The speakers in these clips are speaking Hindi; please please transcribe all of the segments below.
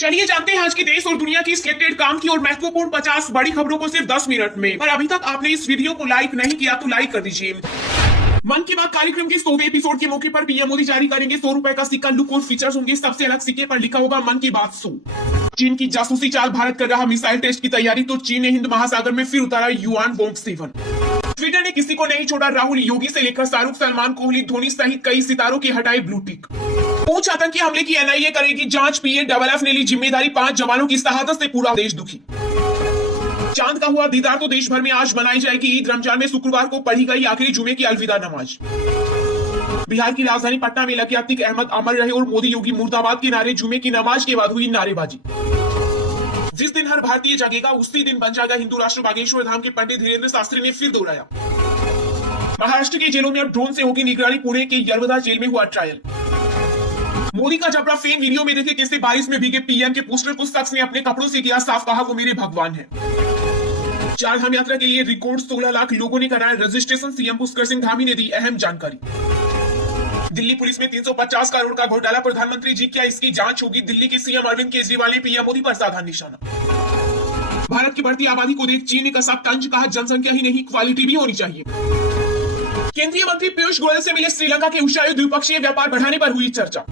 चलिए जानते हैं आज के देश और दुनिया की सिलेक्टेड काम की और महत्वपूर्ण 50 बड़ी खबरों को सिर्फ 10 मिनट में। पर अभी तक आपने इस वीडियो को लाइक नहीं किया तो लाइक कर दीजिए। मन की बात कार्यक्रम के 100वें एपिसोड के मौके पर पीएम मोदी जारी करेंगे 100 रुपए का सिक्का। लुक और फीचर्स होंगे सबसे अलग, सिक्के पर लिखा होगा मन की बात 100। चीन की जासूसी चाल, भारत कर रहा मिसाइल टेस्ट की तैयारी तो चीन ने हिंद महासागर में फिर उतारा युआन बॉम्ब 7। ट्विटर ने किसी को नहीं छोड़ा, राहुल योगी से लेकर शाहरुख, सलमान, कोहली, धोनी सहित कई सितारों की हटाई ब्लू टिक। पूंछ आतंकी हमले की एनआईए करेगी जांच, पीएडब्ल्यूएफ ने ली जिम्मेदारी, 5 जवानों की शहादत से पूरा देश दुखी। चांद का हुआ दीदार तो देश भर में आज मनाई जाएगी ईद। रमजान में शुक्रवार को पढ़ी गई आखिरी जुमे की अलविदा नमाज। बिहार की राजधानी पटना में लकी अतीक अहमद अमर रहे और मोदी योगी मुर्दाबाद के नारे। जुमे की नमाज के बाद हुई नारेबाजी। जिस दिन हर भारतीय जगेगा उसी दिन बन जाएगा हिंदू राष्ट्र, बागेश्वर धाम के पंडित धीरेन्द्र शास्त्री ने फिर दोहराया। महाराष्ट्र के जेलों में अब ड्रोन से होगी निगरानी, पुणे के यरवदा जेल में हुआ ट्रायल। मोदी का जबरा फेम, वीडियो में देखे कैसे बारिश में भीगे पीएम के पोस्टर को शख्स ने अपने कपड़ों से किया साफ, कहा वो मेरे भगवान है। चार धाम यात्रा के लिए रिकॉर्ड 16 लाख लोगों ने कराया रजिस्ट्रेशन, सीएम पुष्कर सिंह धामी ने दी अहम जानकारी। दिल्ली पुलिस में 350 करोड़ का घोटाला, प्रधानमंत्री जी क्या इसकी जांच होगी। दिल्ली के सीएम अरविंद केजरीवाल ने पीएम मोदी पर साधा निशाना। भारत की बढ़ती आबादी को देख चीन ने कसा तंज, कहा जनसंख्या ही नहीं क्वालिटी भी होनी चाहिए। केंद्रीय मंत्री पीयूष गोयल से मिले श्रीलंका के उच्चायुक्त, द्विपक्षीय व्यापार बढ़ाने पर हुई चर्चा।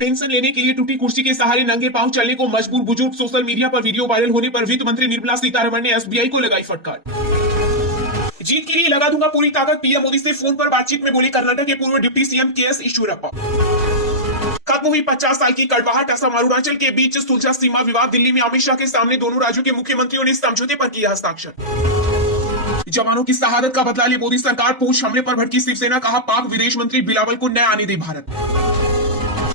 पेंशन लेने के लिए टूटी कुर्सी के सहारे नंगे पांव चलने को मजबूर बुजुर्ग, सोशल मीडिया पर वीडियो वायरल होने पर वित्त मंत्री निर्मला सीतारमण ने एसबीआई को लगाई फटकार। जीत के लिए लगा दूंगा पूरी ताकत, पीएम मोदी से फोन पर बातचीत में बोले कर्नाटक के पूर्व डिप्टी सीएम केएस ईश्वरप्पा। खत्म हुई 50 साल की कड़वाहट, असम अरुणाचल के बीच सुलझा सीमा विवाद। दिल्ली में अमित शाह के सामने दोनों राज्यों के मुख्यमंत्रियों ने समझौते पर किया हस्ताक्षर। जवानों की शहादत का बदला ले मोदी सरकार, पूंछ हमले पर भड़की शिवसेना, कहा पाक विदेश मंत्री बिलावल को न आने दे भारत।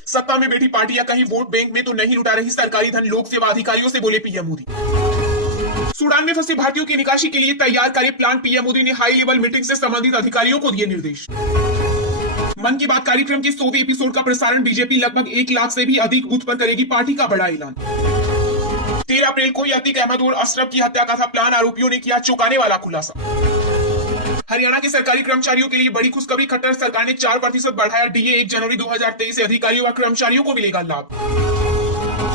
सत्ता में बैठी पार्टियां कहीं वोट बैंक में तो नहीं लुटा रही सरकारी धन, लोक सेवा अधिकारियों से बोले पीएम मोदी। सूडान में फंसे भारतीयों की निकासी के लिए तैयार करे प्लान, पीएम मोदी ने हाई लेवल मीटिंग से संबंधित अधिकारियों को दिए निर्देश। मन की बात कार्यक्रम के 100वें एपिसोड का प्रसारण, बीजेपी लगभग 1 लाख से भी अधिक बूथ पर करेगी पार्टी का बड़ा ऐलान। 13 अप्रैल को अतीक अहमद और अशरफ की हत्या का था प्लान, आरोपियों ने किया चौंकाने वाला खुलासा। हरियाणा के सरकारी कर्मचारियों के लिए बड़ी खुशखबरी, खट्टर सरकार ने 4% बढ़ाया डीए, 1 जनवरी 2023 से अधिकारियों व कर्मचारियों को मिलेगा लाभ।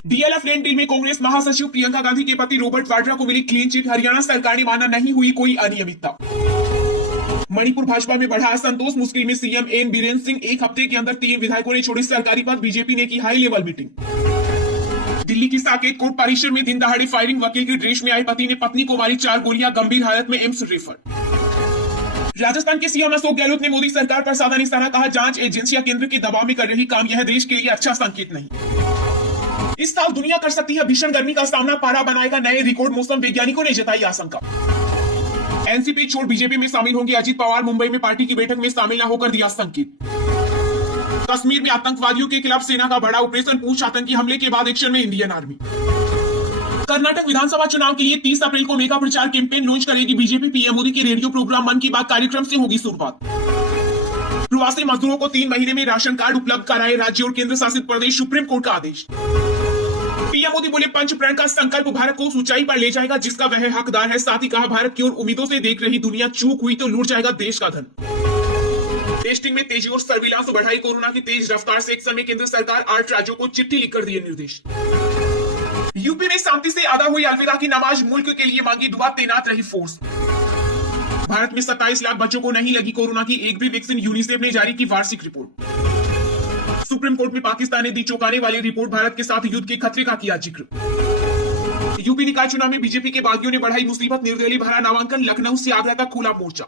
डीएलएफ लैंड डील में कांग्रेस महासचिव प्रियंका गांधी के पति रॉबर्ट वाड्रा को मिली क्लीन चिट, हरियाणा सरकार ने माना नहीं हुई कोई अनियमितता। मणिपुर भाजपा में बढ़ा असंतोष, मुश्किल में सीएम एन बीरेन्द्र सिंह, 1 हफ्ते के अंदर 3 विधायकों ने छोड़ी सरकारी पद, बीजेपी ने की हाई लेवल मीटिंग। दिल्ली की साकेत कोर्ट परिसर में दिन दहाड़े फायरिंग, वकील की ड्रेस में आए पति ने पत्नी को मारी 4 गोलियां, गंभीर हालत में एम्स रेफर। राजस्थान के सीएम अशोक गहलोत ने मोदी सरकार पर साधा निशाना, कहा जांच एजेंसियां केंद्र के दबाव में कर रही काम, यह देश के लिए अच्छा संकेत नहीं। इस साल दुनिया कर सकती है भीषण गर्मी का सामना, पारा बनाएगा नए रिकॉर्ड, मौसम वैज्ञानिकों ने जताई आशंका। एनसीपी छोड़ बीजेपी में शामिल होंगे अजित पवार, मुंबई में पार्टी की बैठक में शामिल न होकर दिया संकेत। कश्मीर में आतंकवादियों के खिलाफ सेना का बड़ा ऑपरेशन, पूंछ आतंकी हमले के बाद एक्शन में इंडियन आर्मी। कर्नाटक विधानसभा चुनाव के लिए 30 अप्रैल को मेगा प्रचार कैंपेन लॉन्च करेगी बीजेपी, पीएम मोदी के रेडियो प्रोग्राम मन की बात कार्यक्रम से होगी शुरुआत। प्रवासी मजदूरों को 3 महीने में राशन कार्ड उपलब्ध कराए राज्य और केंद्र शासित प्रदेश, सुप्रीम कोर्ट का आदेश। पीएम मोदी बोले पंच प्रण का संकल्प भारत को उस ऊंचाई पर ले जाएगा जिसका वह हकदार है, साथ ही कहा भारत की ओर उम्मीदों से देख रही दुनिया, चूक हुई तो लूट जाएगा देश का धन। टेस्टिंग में तेजी और सर्विलांस बढ़ाई, कोरोना की तेज रफ्तार से एक्शन में केंद्र सरकार, 8 राज्यों को चिट्ठी लिखकर दिए निर्देश। यूपी में शांति से अदा हुई अलविदा की नमाज, मुल्क के लिए मांगी दुआ, तैनात रही फोर्स। भारत में 27 लाख बच्चों को नहीं लगी कोरोना की एक भी वैक्सीन, यूनिसेफ ने जारी की वार्षिक रिपोर्ट। सुप्रीम कोर्ट में पाकिस्तान ने दी चौंकाने वाली रिपोर्ट, भारत के साथ युद्ध के खतरे का किया जिक्र। यूपी निकाय चुनाव में बीजेपी के बागियों ने बढ़ाई मुसीबत, निर्दलीय भरा नामांकन, लखनऊ से आगरा तक खुला मोर्चा।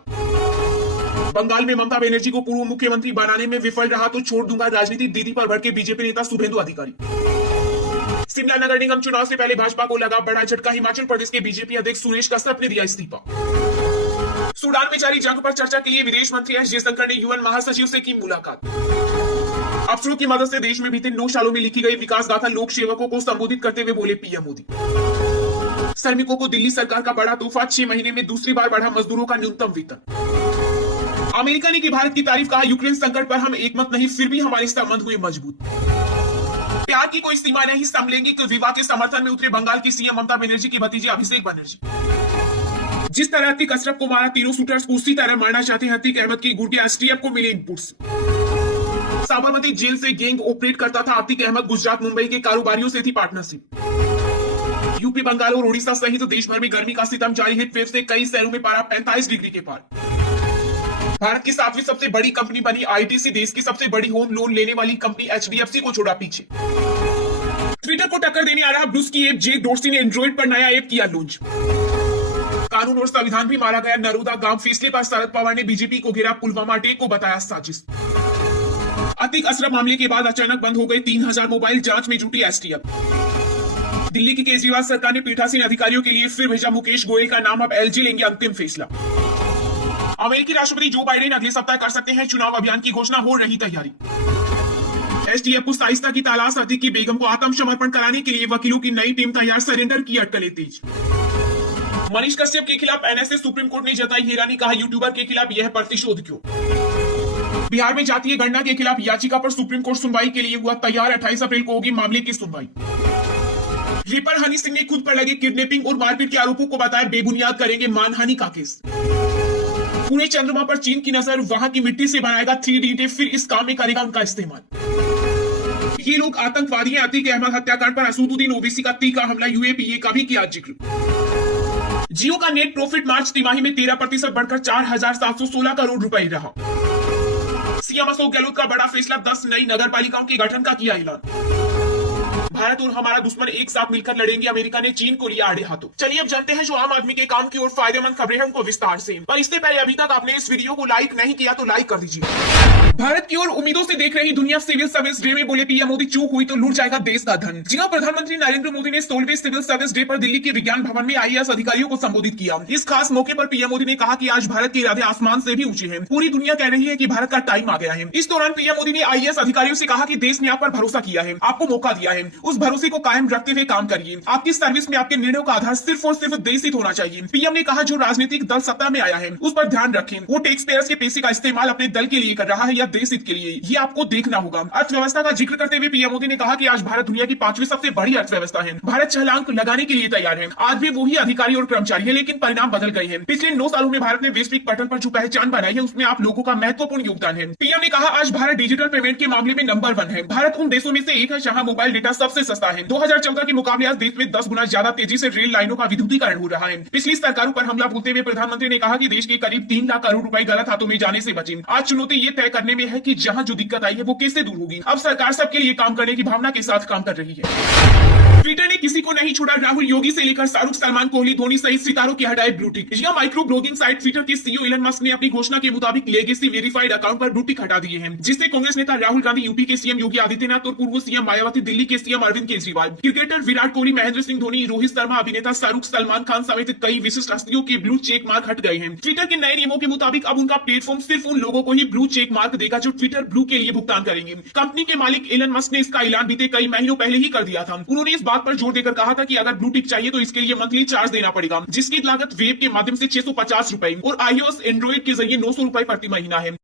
बंगाल में ममता बनर्जी को पूर्व मुख्यमंत्री बनाने में विफल रहा तो छोड़ दूंगा राजनीति, दीदी पर भड़के बीजेपी नेता शुभेंदु अधिकारी। शिमला नगर निगम चुनाव से पहले भाजपा को लगा बड़ा झटका, हिमाचल प्रदेश के बीजेपी अध्यक्ष सुरेश कश्यप ने दिया इस्तीफा। सूडान में जारी जंग पर चर्चा के लिए विदेश मंत्री एस जयशंकर ने यूएन महासचिव से की मुलाकात। अफसरों की मदद से देश में बीते 9 सालों में लिखी गई विकास गाथा, लोक सेवकों को संबोधित करते हुए बोले पीएम मोदी। श्रमिकों को दिल्ली सरकार का बड़ा तोहफा, 6 महीने में दूसरी बार बढ़ा मजदूरों का न्यूनतम वेतन। अमेरिका ने की भारत की तारीफ, कहा यूक्रेन संकट पर हम एकमत नहीं, फिर भी हमारे संबंध हुए मजबूत। प्यार की कोई सीमा नहीं, समलैंगिक विवाह के समर्थन में उतरे बंगाल की सीएम ममता बनर्जी के भतीजे अभिषेक बनर्जी। जिस तरह अतीक अशरफ को मारा तीनों शूटर्स को उसी तरह मारना चाहते हैं अतीक अहमद की गुर्गे, एसटीएफ को मिले इनपुट्स। साबरमती जेल से गैंग ऑपरेट करता था आतिक अहमद। गुजरात मुंबई के कारोबारियों से थी पार्टनरशिप। यूपी, बंगाल और उड़ीसा सहित देश भर में गर्मी का सितम जारी। हीट वेव से कई शहरों में पारा 45 डिग्री के पार। भारत की 7वीं सबसे बड़ी कंपनी बनी आईटीसी। देश की सबसे बड़ी होम लोन लेने वाली कंपनी एचडीएफसी को छोड़ा पीछे। ट्विटर को टक्कर देने आ रहा ब्रूस की ऐप जेक डोर्सी ने एंड्रॉइड पर नया ऐप किया लॉन्च। कानून और संविधान भी मारा गया। नरोदा गांव फैसले पर शरद पवार ने बीजेपी को घेरा। पुलवामा अटैक को बताया साजिश। अतीक असरफ मामले के बाद अचानक बंद हो गए 3000 मोबाइल। जांच में जुटी एसटीएफ। दिल्ली की केजरीवाल सरकार ने पीठासीन अधिकारियों के लिए फिर भेजा मुकेश गोयल का नाम। अब एलजी लेंगे अंतिम फैसला। अमेरिकी राष्ट्रपति जो बाइडेन अगले सप्ताह कर सकते हैं चुनाव अभियान की घोषणा। हो रही तैयारी। एसटीएफ को साइस्ता की तलाश। अतीक की बेगम को आत्मसमर्पण कराने के लिए वकीलों की नई टीम तैयार। सरेंडर की अटकलें तेज। मनीष कश्यप के खिलाफ एनएसए सुप्रीम कोर्ट ने जताई हैरानी। कहा यूट्यूबर के खिलाफ यह प्रतिशोध क्यों। बिहार में जातीय गणना के खिलाफ याचिका पर सुप्रीम कोर्ट सुनवाई के लिए हुआ तैयार। 28 अप्रैल को होगी मामले की सुनवाई। रिपर हनी सिंह ने खुद पर लगे किडनैपिंग और मारपीट के आरोपों को बताया बेबुनियाद। करेंगे मानहानि का केस। पूरे चंद्रमा पर चीन की नजर। वहां की मिट्टी से बनाएगा 3D टेप। फिर इस काम में करेगा उनका इस्तेमाल। ये लोग आतंकवादी हैं। अतीक अहमद हत्याकांड पर असदुद्दीन ओवैसी का तीखा हमला। यूएपीए का भी किया जिक्र। जियो का नेट प्रॉफिट मार्च तिमाही में 13% बढ़कर 4716 करोड़ रुपए रहा। सीएम अशोक गहलोत का बड़ा फैसला। 10 नई नगर पालिकाओं के गठन का किया ऐलान। भारत और हमारा दुश्मन एक साथ मिलकर लड़ेंगे। अमेरिका ने चीन को लिया आड़े हाथों। चलिए अब जानते हैं जो आम आदमी के काम की और फायदेमंद खबरें हैं उनको विस्तार से। पर इससे पहले अभी तक आपने इस वीडियो को लाइक नहीं किया तो लाइक कर दीजिए। भारत की ओर उम्मीदों से देख रही दुनिया। सिविल सर्विस डे में बोले पीएम मोदी चूक हुई तो लूट जाएगा देश का धन। जी हां, प्रधानमंत्री नरेंद्र मोदी ने 16वें सिविल सर्विस डे पर दिल्ली के विज्ञान भवन में आईएएस अधिकारियों को संबोधित किया। इस खास मौके पर पीएम मोदी ने कहा कि आज भारत के इरादे आसमान से भी ऊंचे हैं। पूरी दुनिया कह रही है कि भारत का टाइम आ गया है। इस दौरान पीएम मोदी ने आईएएस अधिकारियों से कहा कि देश ने आप पर भरोसा किया है, आपको मौका दिया है। उस भरोसे को कायम रखते हुए काम करिए। आपकी सर्विस में आपके निर्णयों का आधार सिर्फ और सिर्फ देश हित होना चाहिए। पीएम ने कहा जो राजनीतिक दल सत्ता में आया है उस पर ध्यान रखें। वो टैक्स पेयर्स के पैसे का इस्तेमाल अपने दल के लिए कर रहा है या देश हित के लिए, ये आपको देखना होगा। अर्थव्यवस्था का जिक्र करते हुए पीएम मोदी ने कहा कि आज भारत दुनिया की 5वीं सबसे बड़ी अर्थव्यवस्था है। भारत छलांग लगाने के लिए तैयार है। आज भी वही अधिकारी और कर्मचारी है, लेकिन परिणाम बदल गए हैं। पिछले 9 सालों में भारत ने वैश्विक पटल पर जो पहचान बनाई है उसमें आप लोगों का महत्वपूर्ण योगदान है। पीएम ने कहा आज भारत डिजिटल पेमेंट के मामले में नंबर 1 है। भारत उन देशों में से एक है जहां मोबाइल डेटा सबसे सस्ता है। 2014 के मुकाबले आज देश में 10 गुना ज्यादा तेजी से रेल लाइनों का विद्युतीकरण हो रहा है। पिछली सरकारों पर हमला बोलते हुए प्रधानमंत्री ने कहा कि देश के करीब 3 लाख करोड़ रुपए गलत हाथों में जाने से बचे। आज चुनौती ये तय करने में है कि जहां जो दिक्कत आई है वो कैसे दूर होगी। अब सरकार सबके लिए काम करने की भावना के साथ काम कर रही है। ट्विटर ने किसी को नहीं छोड़ा। राहुल योगी से लेकर शाहरुख, सलमान, कोहली, धोनी सहित सितारों की हटाए ब्लू टिक। यह माइक्रो ब्लॉगिंग साइट ट्विटर के सीईओ एलन मस्क ने अपनी घोषणा के मुताबिक लेगेसी वेरीफाइड अकाउंट पर ब्लू टिक हटा दिए हैं, जिससे कांग्रेस नेता राहुल गांधी, यूपी के सीएम योगी आदित्यनाथ और पूर्व सीएम मायावती, दिल्ली के सीएम अरविंद केजरीवाल, क्रिकेटर विराट कोहली, महेंद्र सिंह धोनी, रोहित शर्मा, अभिनेता शाहरुख, सलमान खान समेत कई विशिष्ट हस्तियों के ब्लू चेक मार्क हट गए हैं। ट्विटर के नए नियमों के मुताबिक अब उनका प्लेटफॉर्म सिर्फ उन लोगों को ही ब्लू चेक मार्क देगा जो ट्विटर ब्लू के लिए भुगतान करेंगे। कंपनी के मालिक एलन मस्क ने इसका ऐलान बीते कई महीनों पहले ही कर दिया था। उन्होंने इस बात पर जोर देकर कहा था कि अगर ब्लू टिक चाहिए तो इसके लिए मंथली चार्ज देना पड़ेगा, जिसकी लागत वेब के माध्यम से 650 रुपए और iOS एंड्रॉइड के जरिए 900 रुपए प्रति महीना है।